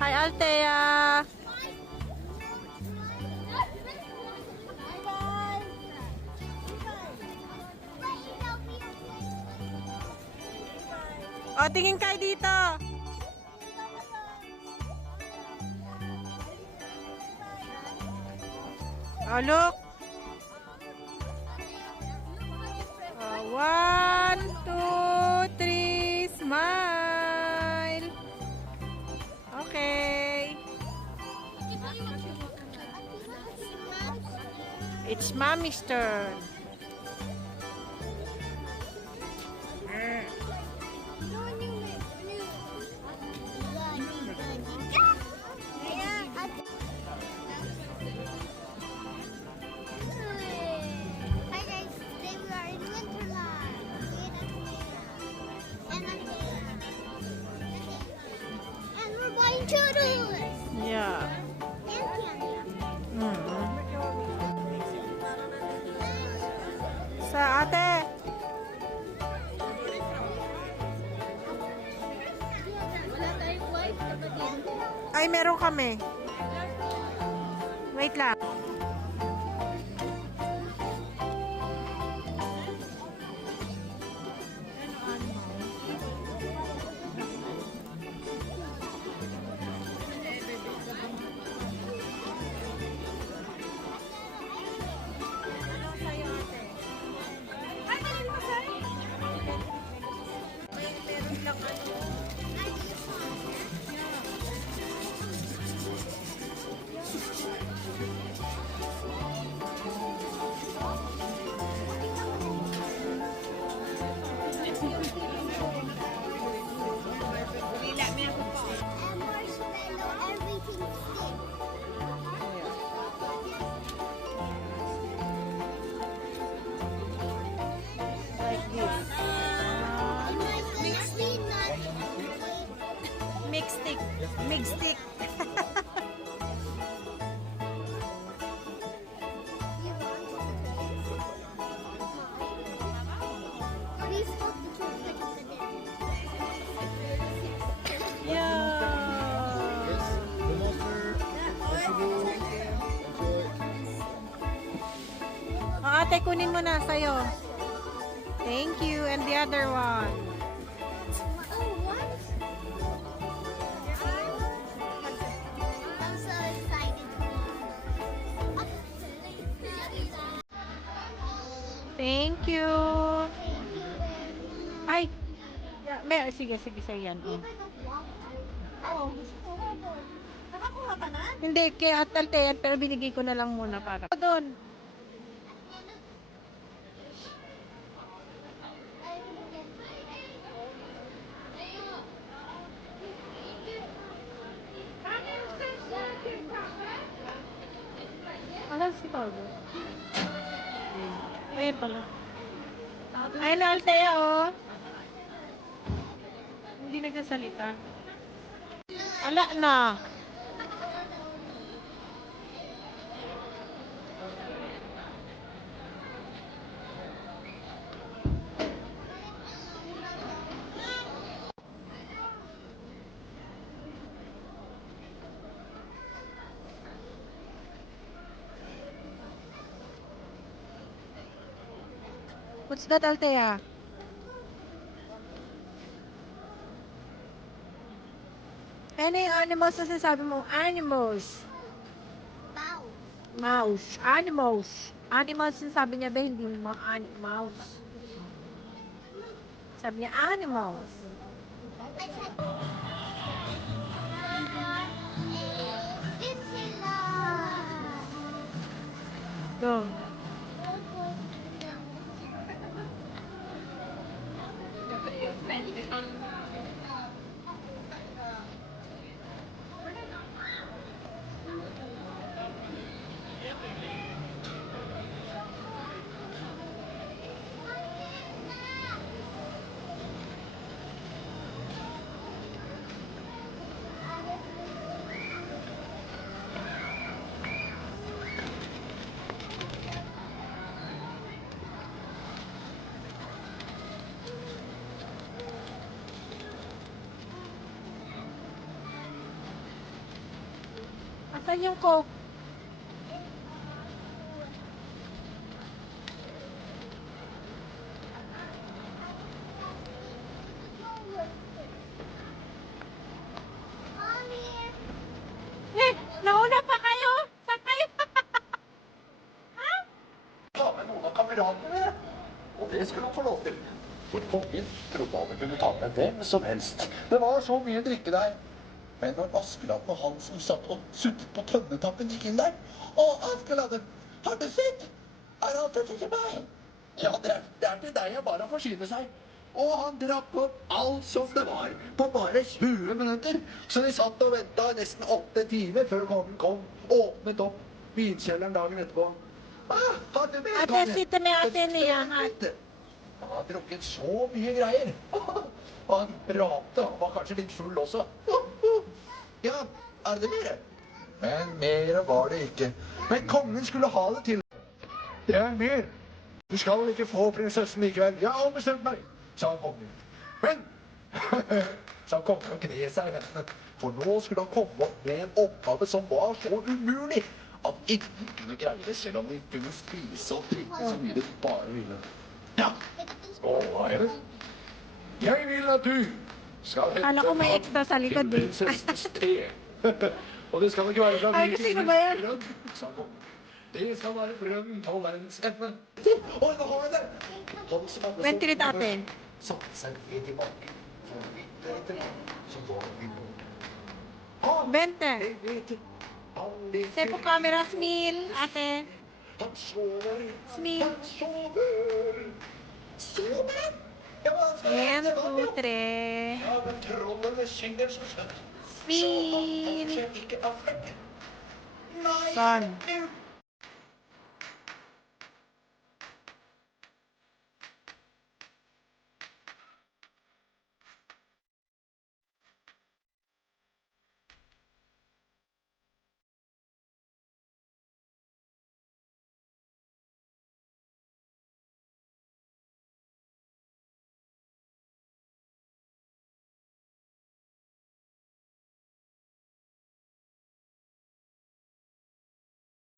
Hi, Althea. O, tingin kayo dito. Oh, look. One, two, three, smile. Okay. It's mommy's turn. Hi guys, today we are in Winterland. And we're buying churros. Yeah. And candy. Mm. Sa ate. Wala tayong wife, kapatid. Ay, meron kami. Wait lang. And marshmallow, everything stick. Like this. And my crispy nut. Mix stick. Mix stick. You want please put the chocolate in the Yeah. The monster. Vegetable. Enjoy. Ate, kunin mo na sa'yo. Thank you. And the other one. Oh, what? I'm so excited. Thank you. Ay. Sige, sa'yo yan. Oh. Oh, gusto ko. Nakakuha ka na? Hindi, kaya Althea, pero binigay ko na lang muna para. Doon. Alam si Togo. Ayun pala. Ayun na, Althea, oh. Hindi nagsasalita. Ala na. What's that, Althea? Ano yung animals na sinasabi mo? Animals. Bow. Mouse. Animals. Animals yung sabi niya ba, hindi mga mouse. Sabi niya, animals. I said. Disneyland. Go. Saan yung Coke? Eh, nauna pa kayo! Saan kayo? Ta med noen av kameratene. Og det skulle han få lov til. For kongen trodde han kunne ta med hvem som helst. Det var så mye drikke der. Men når Askeladden og Hansen satt og suttet på tønnetappen, gikk inn der. Å, Askeladden, har du sett? Er alt dette til meg? Ja, det er til deg jeg bare forsyne seg. Og han drakk opp alt som det var, på bare 20 minutter. Så de satt og ventet nesten 8 timer før kongen kom. Åpnet opp vinkjelleren dagen etterpå. Ah, har du med, Ate, sitter med Ate Lia her. Han har drukket så mye greier. Og han pratet, han var kanskje litt full også. Ja, er det mer? Men mer var det ikke. Men kongen skulle ha det til. Det er mer. Du skal vel ikke få prinsessen likevel. Jeg har bestemt meg, sa kongen. Men, sa kongen og gned seg i hendene. For nå skulle han komme opp med en oppgave som var så umulig at ingen kunne greie det, selv om de kunne spise og drikke så mye de bare ville. Ja, så er det. Jeg vil at du skal Kala ko may ekstra sa likod til eh. prinsessens te. Og det skal ikke være fra Ay, sino ba yan? brønn, sa kongen. Det skal være brønn på verdens ende. Oi, nå har jeg det! Han som hadde Vent litt, ate. satte seg ned i bakken. Så vidt etter, så var vi på. Vente. Jeg vet det. Han Se på kamera. Smil, ate. Han sover. Smil. Han sover. Sover? Ja, men han skal 1, skal 2, jo. 3. Ja, men trollene synger så søtt. Smil. Så han ikke av flekk. Nei, Sånn. du